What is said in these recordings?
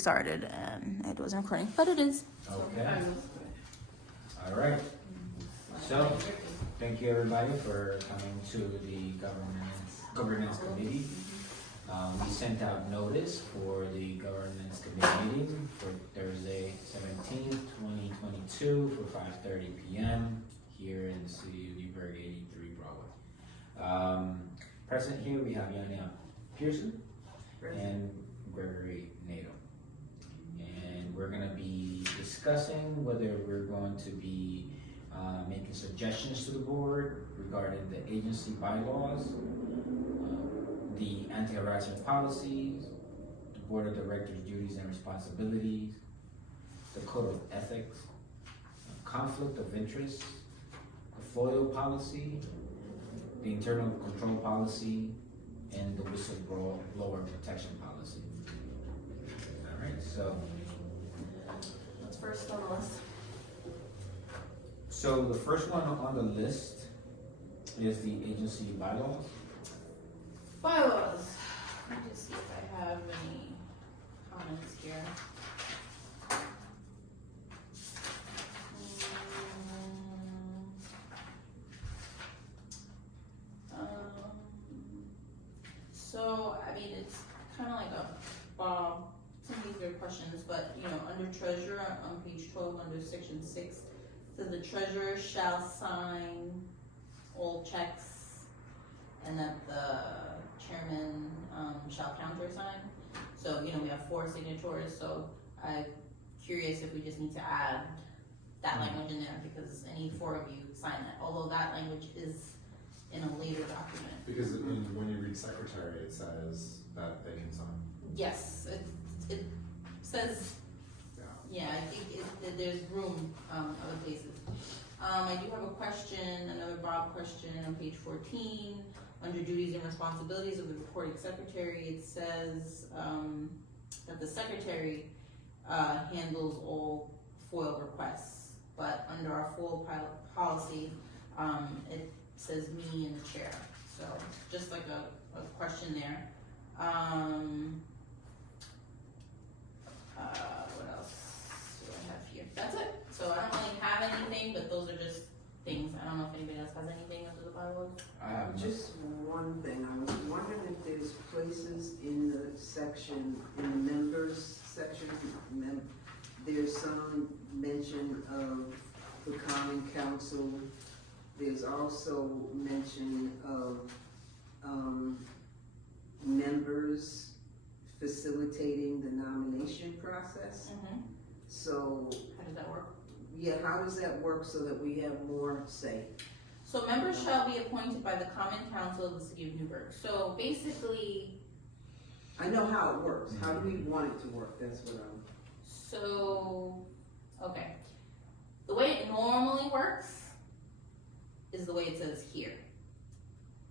started and it wasn't recording, but it is. Okay. All right. So, thank you everybody for coming to the governance committee. We sent out notice for the governance committee meeting for Thursday, 17th, 2022 for 5:30 p.m. here in the city of Newburgh, 83 Broadway. Present here we have Yanya Pearson and Gregory Nato. And we're going to be discussing whether we're going to be making suggestions to the board regarding the agency bylaws, the anti-harassment policies, the board of directors' duties and responsibilities, the code of ethics, conflict of interest, the FOIL policy, the internal control policy, and the whistleblower protection policy. All right, so. What's first on the list? So the first one on the list is the agency bylaws. Bylaws. Let me just see if I have any comments here. So, I mean, it's kind of like some of these are questions, but, you know, under treasurer on page 12, under section 6, says the treasurer shall sign all checks and that the chairman shall countersign. So, you know, we have 4 signatories, so I'm curious if we just need to add that language in there because any 4 of you sign that, although that language is in a later document. Because when you read secretary, it says that they can sign. Yes, it says, yeah, I think there's room other places. I do have a question, another Bob question on page 14. Under duties and responsibilities of the recording secretary, it says that the secretary handles all FOIL requests, but under our FOIL policy, it says me and the chair. So just like a question there. What else do I have here? That's it. So I don't really have anything, but those are just things. I don't know if anybody else has anything under the bylaws. I have Just one thing, I was wondering if there's places in the section, in the members section, there's some mention of the common council. There's also mention of members facilitating the nomination process. So, How does that work? yeah, how does that work so that we have more say? So members shall be appointed by the common council of the city of Newburgh. So basically, I know how it works, how do we want it to work, that's what I'm. okay. The way it normally works is the way it says here.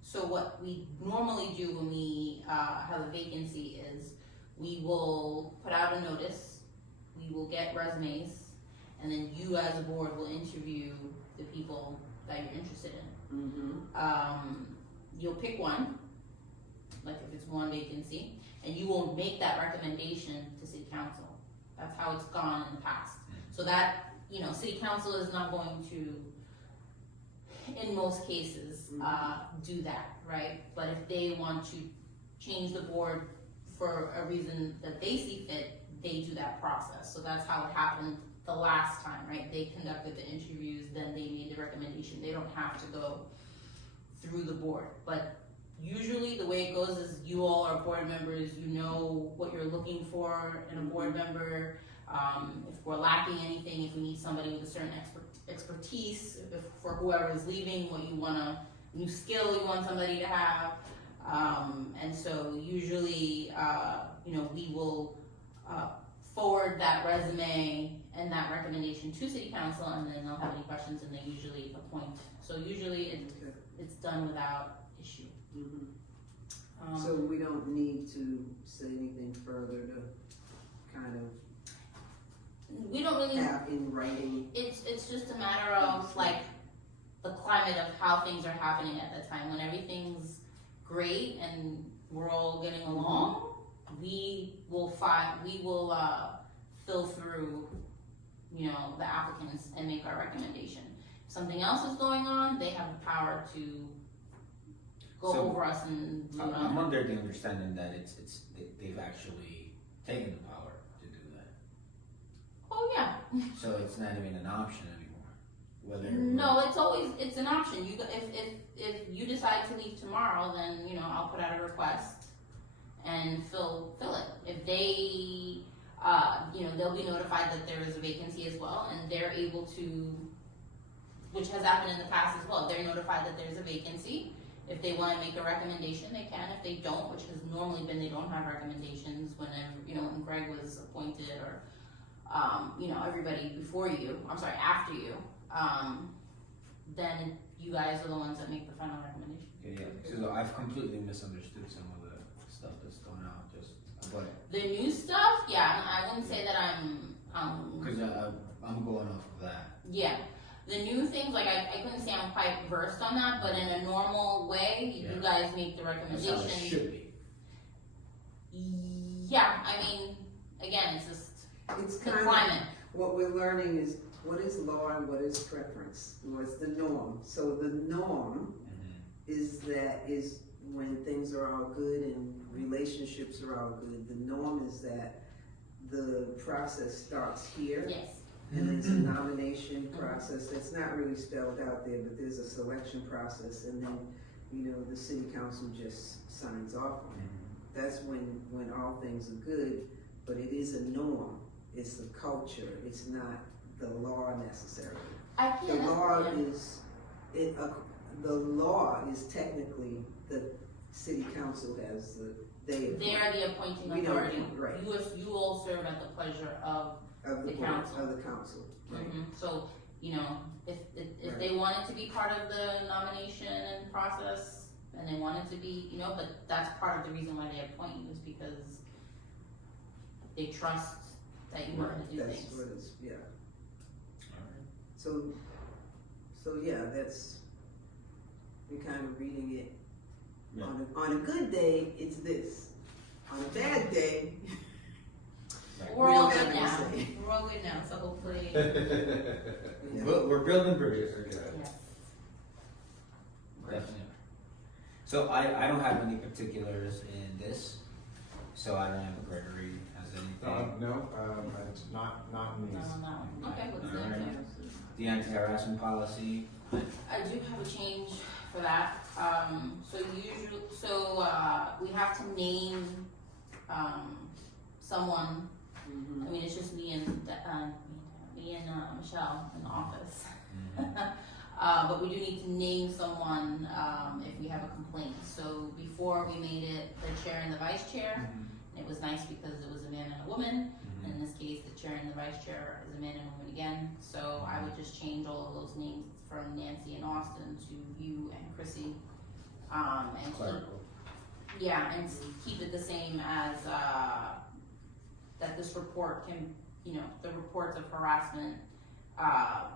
So what we normally do when we have a vacancy is we will put out a notice, we will get resumes, and then you as a board will interview the people that you're interested in. You'll pick one, like if it's one vacancy, and you will make that recommendation to city council. That's how it's gone in the past. So that, you know, city council is not going to, in most cases, do that, right? But if they want to change the board for a reason that they see fit, they do that process. So that's how it happened the last time, right? They conducted the interviews, then they made the recommendation. They don't have to go through the board. But usually the way it goes is you all are board members, you know what you're looking for in a board member. If we're lacking anything, if we need somebody with a certain expertise, if for whoever is leaving, what you want a new skill you want somebody to have. And so usually, you know, we will forward that resume and that recommendation to city council, and then they'll have any questions and they usually appoint. So usually it's done without issue. So we don't need to say anything further to kind of we don't really have in writing. It's just a matter of like the climate of how things are happening at the time. When everything's great and we're all getting along, we will fill through, you know, the applicants and make our recommendation. If something else is going on, they have the power to go So, over us and vote I'm on it. under the understanding that they've actually taken the power to do that. Oh, yeah. So it's not even an option anymore. Whether No, it's an option. If you decide to leave tomorrow, then, you know, I'll put out a request and fill it. If they, you know, they'll be notified that there is a vacancy as well, and they're able to, which has happened in the past as well, they're notified that there's a vacancy. If they wanna make a recommendation, they can. If they don't, which has normally been they don't have recommendations whenever, you know, when Greg was appointed or, you know, everybody before you, I'm sorry, after you, then you guys are the ones that make the final recommendation. Yeah, so I've completely misunderstood some of the stuff that's going out, just, but, The new stuff, yeah, I wouldn't say that I'm cause I'm going off of that. yeah. The new things, like I couldn't say I'm quite versed on that, but in a normal way, you Yeah. guys make the That's how it recommendation. should be. Yeah, I mean, again, it's just It's the kind of, climate. what we're learning is what is law and what is preference, what's the norm. So the norm is when things are all good and relationships are all good, the norm is that the process starts here. Yes. And there's a nomination process that's not really spelled out there, but there's a selection process, and then, you know, the city council just signs off on it. That's when all things are good, but it is a norm, it's the culture, it's not the law necessarily. I The can't. law yeah. is, the law is technically, the city council has They are the appointing We don't- authority. right. You all serve at the pleasure of, of the the board, council. of the council, right? so, you know, if Right. they wanted to be part of the nomination process, and they wanted to be, you know, but that's part of the reason why they appoint you, is because they trust that you know how to do That's things. what it's, yeah. Alright. So yeah, that's, we're kind of reading it. Yeah. On a good day, it's this. On a bad day, Right. We're We all don't good have now, any say. we're all good now, so hopefully, yeah. We're building bridges. yes. Definitely. So I don't have any particulars in this, so I don't know if Gregory has anything. No, it's not in No, these. no, okay, what's the Alright. other? The anti-harassment policy, I do have a change for that, we have to name, someone. Mhm. I mean, it's just me and, Michelle in the office. But we do need to name someone, if we have a complaint. So before we made it the chair and the vice chair, it was nice because it was a man and a woman. In this case, the chair and the vice chair is a man and a woman again. So I would just change all of those names from Nancy and Austin to you and Chrissy. And keep, clerical. yeah, and keep it the same as, that this report can, you know, the reports of harassment,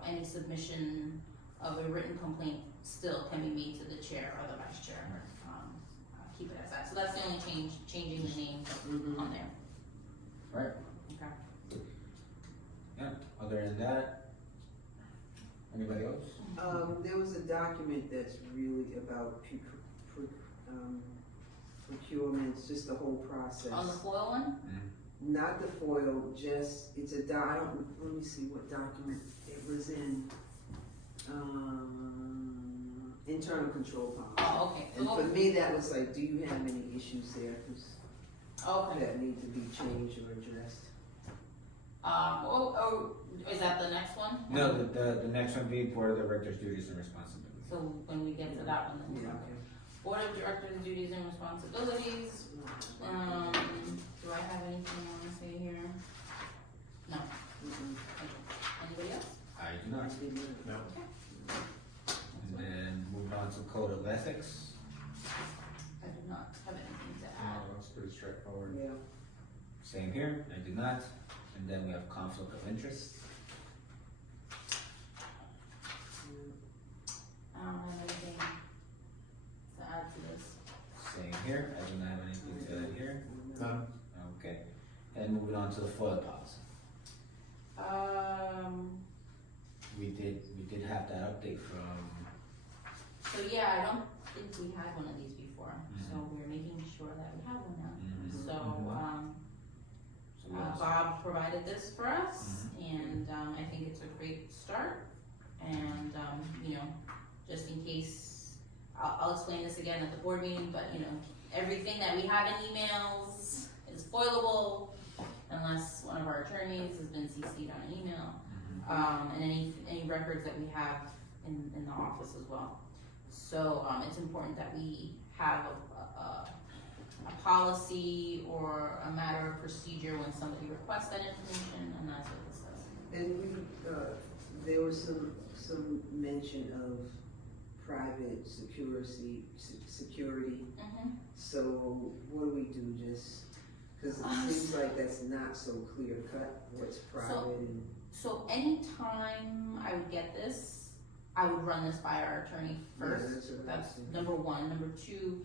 any submission of a written complaint still can be made to the chair or the vice chair. Keep it as that. So that's the only changing the names Mhm. on there. Right. Okay. Yeah, other than that, anybody else? There was a document that's really about procurements, just the whole process. On the FOIL one? Not the FOIL, just, it's a let me see what document it was in. Internal control policy. Oh, okay. And So, for me, that was like, do you have any issues there okay. that need to be changed or addressed? Is that the next one? No, the next one being Board of Directors' duties and responsibilities. So when we get to that one, then. Yeah, Board of Directors' duties and responsibilities. Do I have anything I wanna say here? No. okay. Anybody else? I do not. No. And then moving on to Code of Ethics. I do not have anything to No, add. that's pretty straightforward. Yeah. Same here, I do not. And then we have conflict of interest. I don't have anything to add to this. Same here, I do not have anything to add here. None. moving on to the FOIL policy. We did have that update from, So yeah, I don't think we had one of these before, so we're making sure that we have one now. Mhm. So, so we also- Bob provided this for us, and, I think it's a great start. And, you know, just in case, I'll explain this again at the board meeting, but, you know, everything that we have in emails is foilable unless one of our attorneys has been CC'd on an email. And any records that we have in the office as well. So, it's important that we have a policy or a matter of procedure when somebody requests that information, and that's what this says. And we, there was some mention of private security. So what do we do, just, cause it seems like that's not so clear cut, what's private and. So anytime I would get this, I would run this by our attorney first. Yeah, that's what I was That's thinking. number one. Number two,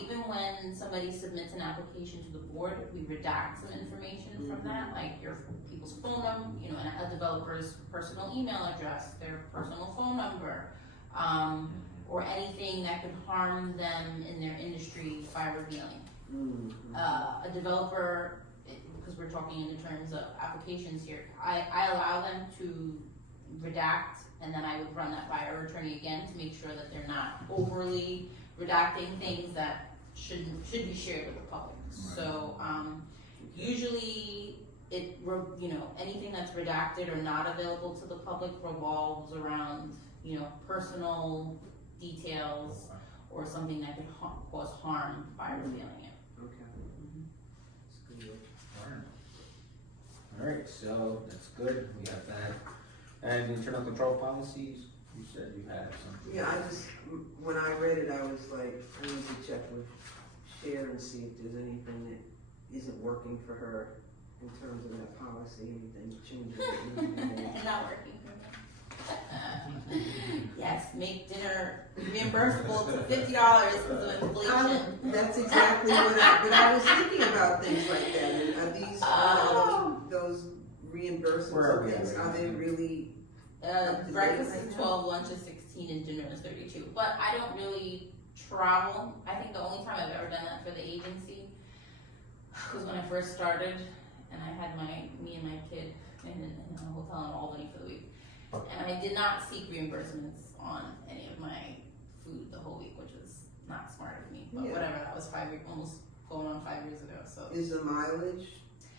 even when somebody submits an application to the board, we redact some information from that, like your people's phone number, you know, a developer's personal email address, their personal phone number, or anything that could harm them in their industry by revealing. A developer, because we're talking in the terms of applications here, I allow them to redact, and then I would run that by our attorney again to make sure that they're not overly redacting things that should be shared with the public. Right. So, usually you know, anything that's redacted or not available to the public revolves around, you know, personal details or something that could cause harm by revealing it. Okay. That's good. Alright, so that's good, we have that. And internal control policies, you said you had something. Yeah, I just, when I read it, I was like, I need to check with Cher and see if there's anything that isn't working for her in terms of that policy, anything changes that need to be made. Not working. Yes, make dinner reimbursable to $50 because of inflation. That's exactly what but I was thinking about things like that, and are these, those reimbursements Where are and we things, at are they right now? really, Breakfast is 12, lunch is 16, and dinner is 32. But I don't really travel. I think the only time I've ever done that for the agency was when I first started, and I had me and my kid in a hotel in Albany for the week. And I did not seek reimbursements on any of my food the whole week, which was not smart of me. But Yeah. whatever, that was almost going on 5 years ago. So is the mileage,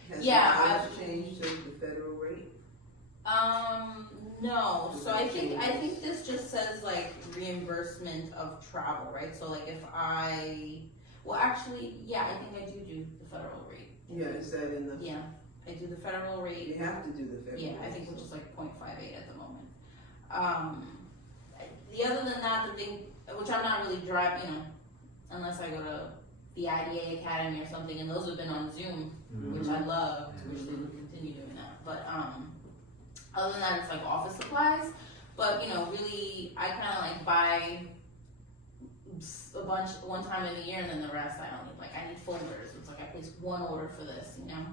has the Yeah, mileage changed to the federal rate? no. So I think this just says like reimbursement of travel, right? So like if actually, yeah, I think I do the federal rate. Yeah, is that in the, Yeah, I do the federal rate. you have to do the federal rate? Yeah, I think which is like 0.58 at the moment. The other than that, the thing, which I'm not really driving, you know, unless I go to the IDA Academy or something, and those have been on Zoom, which I loved, which they would continue doing that. But other than that, it's like office supplies. But you know, really, I kind of like buy a bunch one time in the year, and then the rest I don't need. Like I need folders. It's like I place one order for this, you know.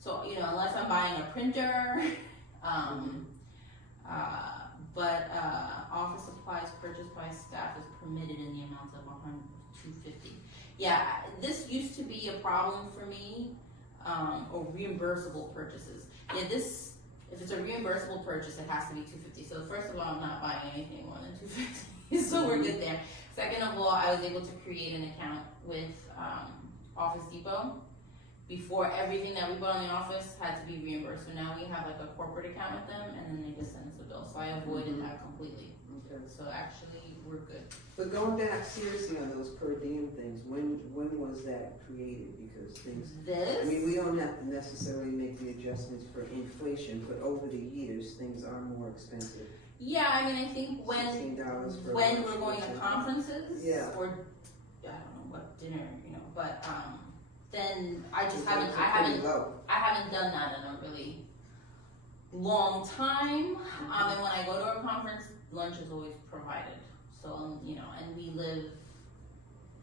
So you know, unless I'm buying a printer, but office supplies purchased by staff is permitted in the amount of $250. Yeah, this used to be a problem for me, or reimbursable purchases. Yeah, this, if it's a reimbursable purchase, it has to be $250. So first of all, I'm not buying anything more than $250, so we're good there. Second of all, I was able to create an account with Office Depot. Before, everything that we bought in the office had to be reimbursed. So now we have like a corporate account with them, and then they just send us a bill. So I avoided that completely. Okay. So actually, we're good. But going back seriously on those per diem things, when was that created? Because things, I mean, we This, don't have to necessarily make the adjustments for inflation, but over the years, things are more expensive. yeah, I mean, I think when $16 for when lunch we're or going to something. conferences, Yeah. or I don't know what dinner, you know, but then I just Those haven't, are I pretty haven't low. I haven't done that in a really long time. And when I go to a conference, lunch is always provided. So, you know, and we live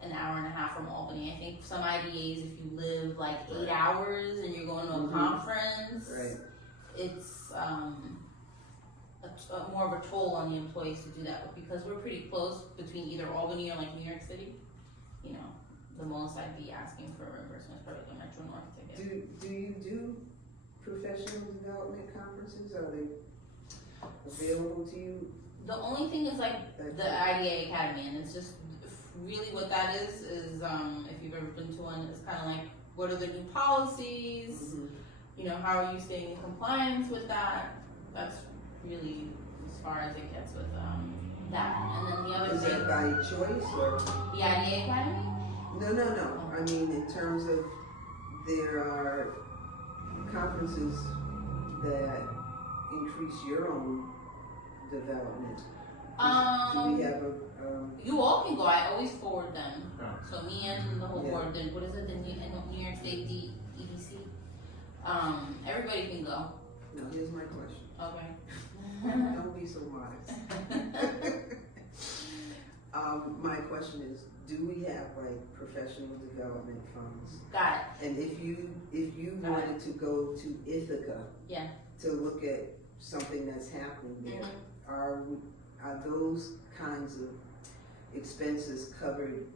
an hour and a half from Albany. I think some IDAs, if you live like 8 hours and you're going to a Mhm. conference, Right. it's more of a toll on the employees to do that. But because we're pretty close between either Albany or like New York City, you know, the most I'd be asking for reimbursement is probably the Metro North ticket. Do you do professional development conferences? Are they available to you? The only thing is like the IDA Academy, and it's just really what that is if you've ever been to one, it's kind of like what are the new policies, Mhm. you know, how are you staying in compliance with that? That's really as far as it gets with that. And then the other Is that thing, by choice or? the IDA Academy. No. I mean, in terms of, there are conferences that increase your own development. Do we have a, You all can go. I always forward them. Yeah. So me and the whole Yeah. board. Then what is it? The New York State EDC. Everybody can go. now here's my question. Okay. Don't be so modest. My question is, do we have like professional development funds? Got it. And if you Got it. wanted to go to Ithaca. Yeah. To look at something that's happening there, Mhm. are those kinds of expenses covered?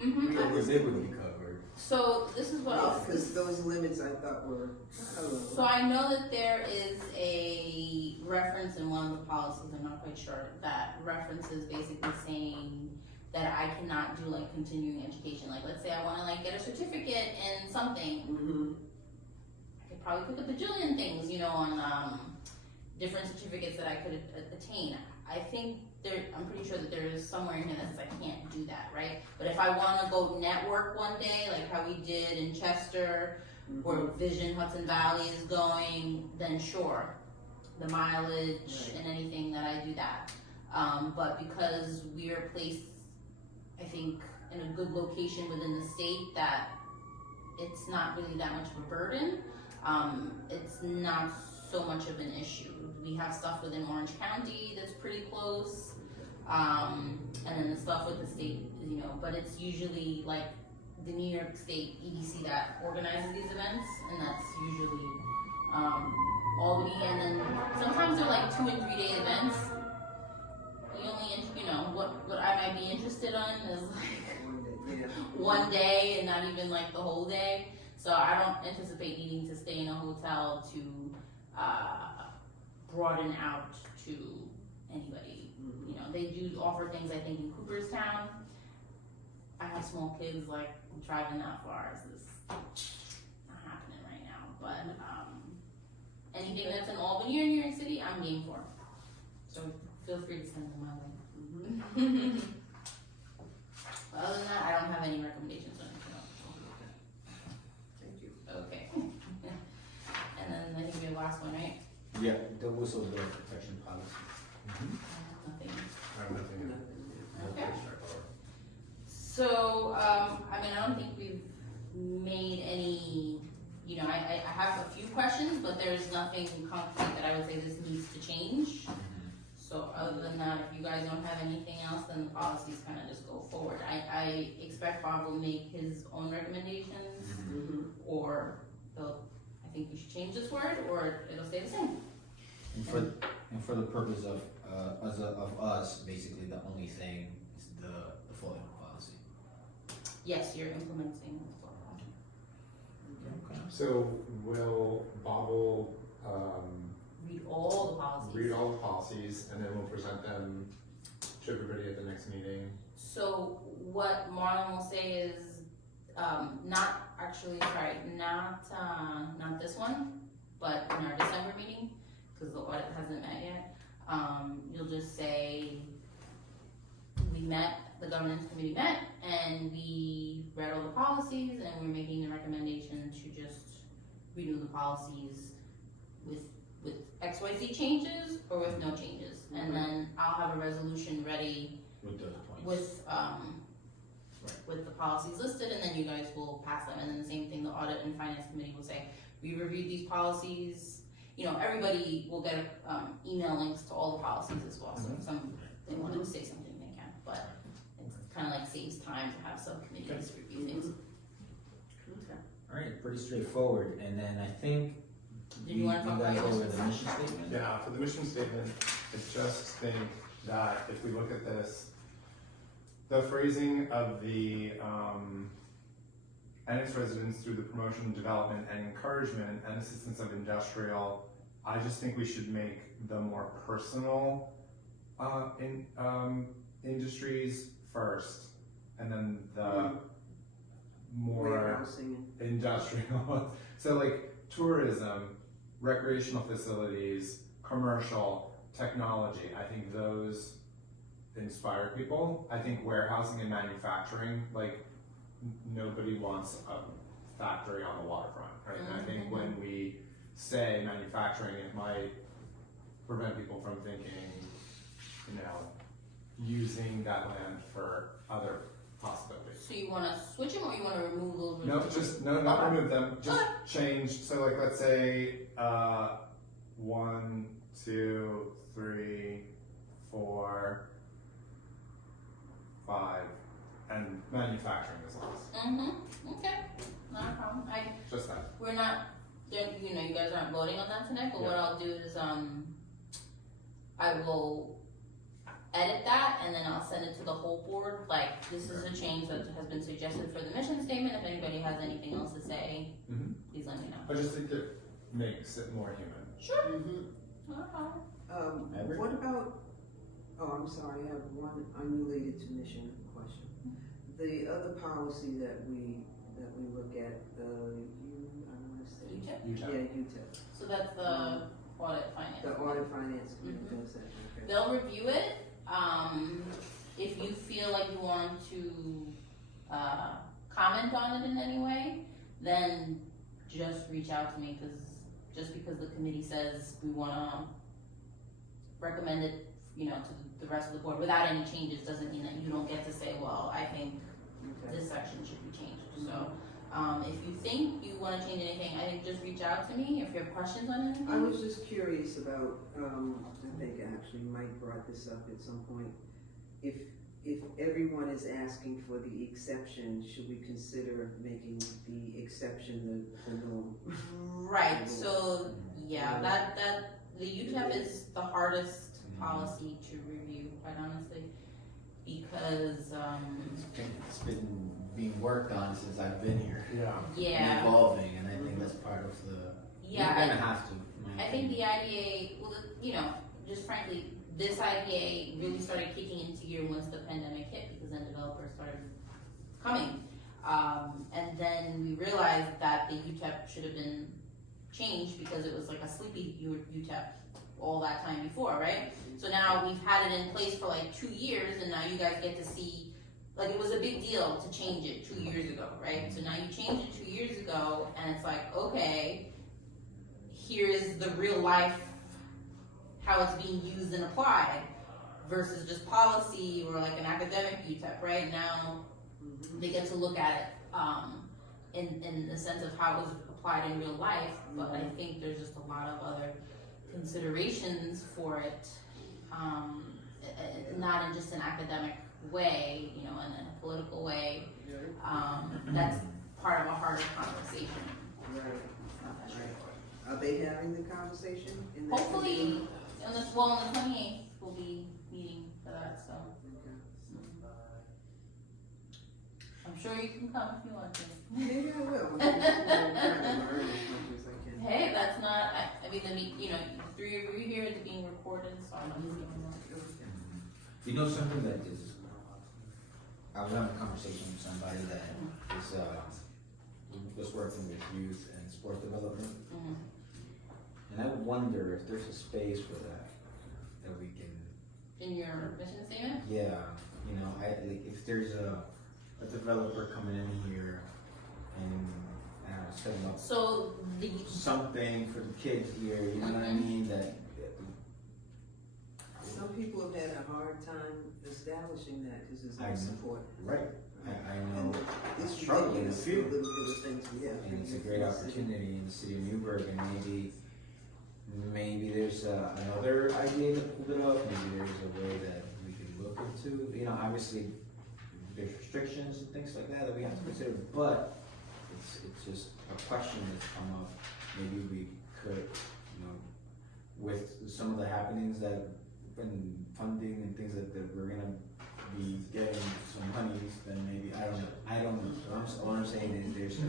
Mm-hmm. They would be covered. So this is what else. Because those limits I thought were, So I know that there is a reference in one of the policies, I'm not quite sure, that references basically saying that I cannot do like continuing education. Like let's say I wanna like get a certificate in something, mm-hmm, I could probably pick a bajillion things, you know, on different certificates that I could attain. I think I'm pretty sure that there is somewhere in here that says I can't do that, right? But if I wanna go network one day, like how we did in Chester, where Vision Hudson Valley is going, then sure, the mileage Right. and anything that I do that. But because we are placed, I think, in a good location within the state that it's not really that much of a burden, it's not so much of an issue. We have stuff within Orange County that's pretty close, and then the stuff with the state, you know, but it's usually like the New York State EDC that organizes these events, and that's usually Albany, and then sometimes they're like 2 and 3 day events. The only, you know, what I might be interested in is like yeah. one day and not even like the whole day. So I don't anticipate needing to stay in a hotel to broaden out to anybody. You know, they do offer things, I think, in Cooperstown. I have small kids, like driving that far is not happening right now. But anything that's in Albany or New York City, I'm game for. So feel free to send them my way. Mm-hmm. But other than that, I don't have any recommendations on anything else. Thank you. Okay. And then I think we have the last one, right? Yeah, the whistleblower protection policy. Nothing. I have nothing in it. Okay. Pretty straightforward. So, I mean, I don't think we've made any, you know, I have a few questions, but there's nothing concrete that I would say this needs to change. So other than that, if you guys don't have anything else, then the policies kind of just go forward. I expect Bob will make his own recommendations, Mm-hmm. or I think we should change this word, or it'll stay the same. And for the purpose of us, basically the only thing is the FOIA policy. Yes, you're implementing. Okay. So will Bob Read all the policies. read all the policies and then we'll present them to everybody at the next meeting? So what Marlon will say is, not this one, but in our December meeting, because the audit hasn't met yet, you'll just say, the governance committee met, and we read all the policies, and we're making the recommendation to just renew the policies with XYZ changes, or with no changes. And then I'll have a resolution ready With those points. with the policies listed, and then you guys will pass them. And then the same thing, the audit and finance committee will say, we reviewed these policies. You know, everybody will get email links to all the policies as well. So if they want to say something, they can. But kinda like saves time to have subcommittees review things. Okay. Alright, pretty straightforward, and then I think Did you wanna talk about guys your over mission the mission statement? Yeah, for the mission statement, I just think that if we look at this, the phrasing of the, and its residents through the promotion, development, and encouragement and assistance of industrial, I just think we should make the more personal, industries first, and then the more Warehousing industrial. So like tourism, recreational facilities, commercial, technology, I think those inspire people. I think warehousing and manufacturing, like nobody wants a factory on the waterfront, right? And I think when we say manufacturing, it might prevent people from thinking, you know, using that land for other possibilities. So you wanna switch them or you wanna remove those? No, just, no, not remove them, just change, so like, let's say, 1, 2, 3, 4, 5, and manufacturing is last, Okay, not a problem. just that. We're not, you know, you guys aren't voting on that tonight, but what Yeah. I'll do is, I will edit that and then I'll send it to the whole board, like, this is a change that has been suggested for the mission statement, if anybody has anything else to say, Mhm. please let me know. I just think it makes it more human. Sure. Mhm. Not a problem. Ever? What about, oh, I'm sorry, I have one unrelated to mission question. The other policy that we look at, I wanna say. UTEP? You Yeah, UTEP, So that's the audit finance. the audit finance committee does that, okay. They'll review it, if you feel like you want to, comment on it in any way, then just reach out to me, just because the committee says we wanna recommend it, you know, to the rest of the board without any changes, doesn't mean that you don't get to say, well, I think Okay. this section should be changed, so, if you think you wanna change anything, I think just reach out to me if you have questions on anything. I was just curious about, I think actually Mike brought this up at some point. If everyone is asking for the exception, should we consider making the exception the norm? Right, so, yeah, that, the UTEP is the hardest policy to review, quite honestly, because, It's been being worked on since I've been here, Yeah. yeah, evolving, and I think that's part of the. yeah, You're gonna have to. in my I think opinion. the IDA, well, you know, just frankly, this IDA really started kicking into gear once the pandemic hit, because then developers started coming. And then we realized that the UTEP should have been changed because it was like a sleepy UTEP all that time before, right? So now we've had it in place for like 2 years, and now you guys get to see, like, it was a big deal to change it 2 years ago, right? So now you changed it 2 years ago, and it's like, okay, here is the real life, how it's being used and applied, versus just policy or like an academic UTEP, right? Now, they get to look at it, in the sense of how it was applied in real life, but I think there's just a lot of other considerations for it, not in just an academic way, you know, in a political way, that's part of a harder conversation. Right. It's not that straightforward. Are they having the conversation? in that Hopefully, committee? on the 28th, we'll be meeting for that, so Okay. I'm sure you can come if you want to. Maybe I will. I'm trying to learn as much as I can. Hey, that's not, I mean, you know, the 3 of you here is being recorded, so I'm not seeing that. You know something that is, I was having a conversation with somebody that is, was working with youth and sport development, and I wonder if there's a space for that we can, In your mission statement? yeah, you know, like, if there's a developer coming in here and, I don't know, setting up So, something for the kids here, you know what I mean, that, Some people have had a hard time establishing that because there's I no know. support. right, I know. And it's Struggling ridiculous, to the feel. little bit of things we have. And it's a great opportunity in the city of Newburgh, and maybe there's another idea to pull it up, maybe there's a way that we could look into, you know, obviously there's restrictions and things like that we have to consider, but it's just a question that's come up. Maybe we could, with some of the happenings that been funding and things that we're gonna be getting some monies, then maybe, I don't know. All I'm saying is there's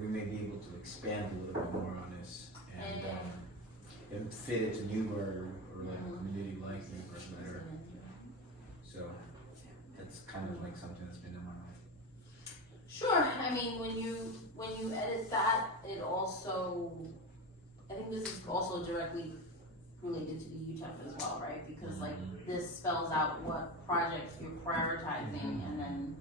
we may be able to expand a little bit more on this and fit it to Newburgh or like a community like Newburgh better. So that's kind of like something that's been in my mind. Sure, I mean, when you edit that, it also, I think this is also directly related to the UTEP as well, right? Because like, this spells out what projects you're prioritizing and then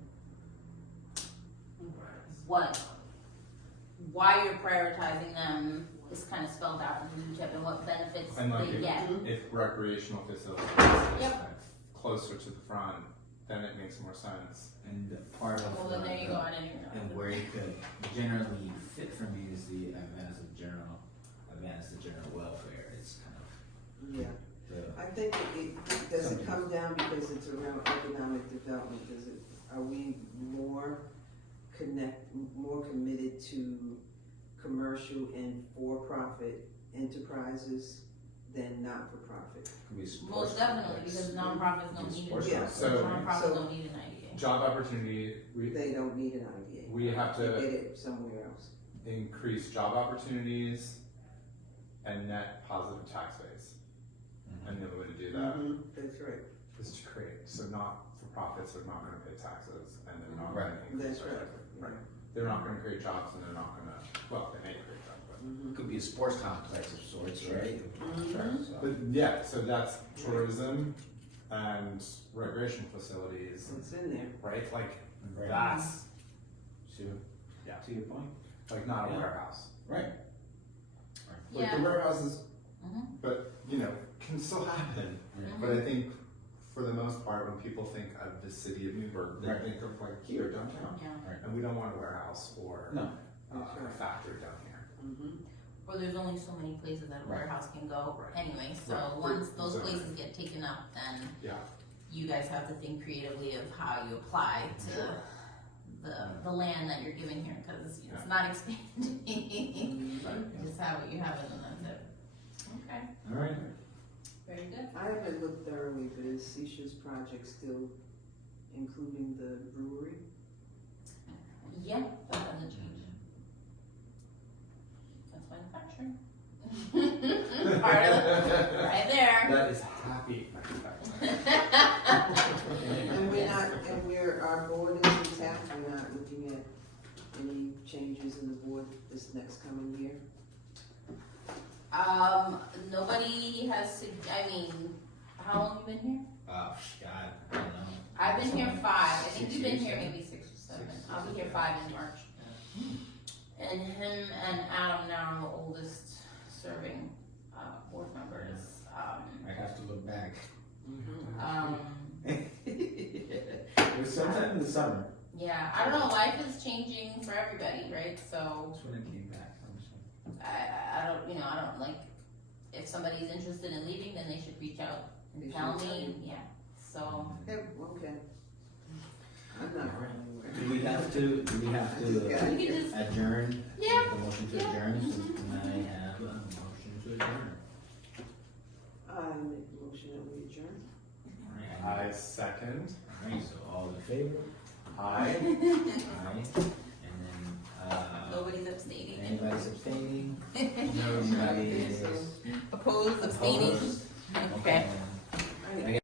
why you're prioritizing them is kind of spelled out in the UTEP and what benefits And like they get. if recreational facilities is Yep. kind of closer to the front, then it makes more sense. And part of Well, then there you go, I didn't even know. and where it could generally fit for me is the advance of general welfare. It's kind of Yeah, the I think does it come down because it's around economic development, are we more committed to commercial and for-profit enterprises than not-for-profit? could be sports Most definitely, complex. because nonprofits don't Could be need sports it. Yeah. complex. So- Nonprofits don't need an IDA. Job opportunity, They don't need an IDA. we have They to get it somewhere else. increase job opportunities and net positive tax base. And the way to do that That's right. is to create, so not-for-profits are not gonna pay taxes and they're not Right. gonna increase That's their right. taxes. Right. They're not gonna create jobs and they're not gonna, well, they may create jobs, but. Could be a sports complex of sorts, right? So- But yeah, so that's tourism and recreational facilities, It's in there. right? Like, Right. that's, Yeah. To your point. like, not a Yeah. warehouse. Right. Like, Yeah. the warehouses, Mhm. but, can still happen. Yeah. But I think, for the most part, when people think of the city of Newburgh, they Right. think of like here, downtown. Yeah. And we don't want a warehouse or No. That's a right. factory down here. Or there's only so many places that a Right. warehouse can go Right. anyway, so Right. once those Exactly. places get taken up, then Yeah. you guys have to think creatively of how you apply to the land that you're giving here, cause Yeah. it's not expanding. Right. Just have what you have and then that's it. Okay, All right. very good. I haven't looked thoroughly, but is Sisha's project still including the brewery? Yeah, that hasn't changed. That's manufacturing. Part of the, right there. That is happy. And our board is intact, we're not looking at any changes in the board this next coming year? Nobody has, I mean, how long you been here? Oh, God, I don't know. I've been here 5, I think 6 you've been years, here yeah. maybe 6 or 7, 6, I'll be here 5 in March. And him and Adam now are the oldest serving, board members, I have to look back. um, It was sometime in the summer. yeah, I don't know, life is changing for everybody, right, so, That's when I came back from. I don't like, if somebody's interested in leaving, then they should reach out They and should tell tell me, yeah, so. Okay, I'm not going anywhere. Do we have to Yeah. We can just, adjourn? Yeah. Make a motion to Yeah. adjourn, so can I have a motion to adjourn? I make a motion that we adjourn. I second. Alright, so all in favor? Aye. Aye. And then, nobody's abstaining, anybody's abstaining? Nobody is opposed, abstaining, opposed? okay. Okay.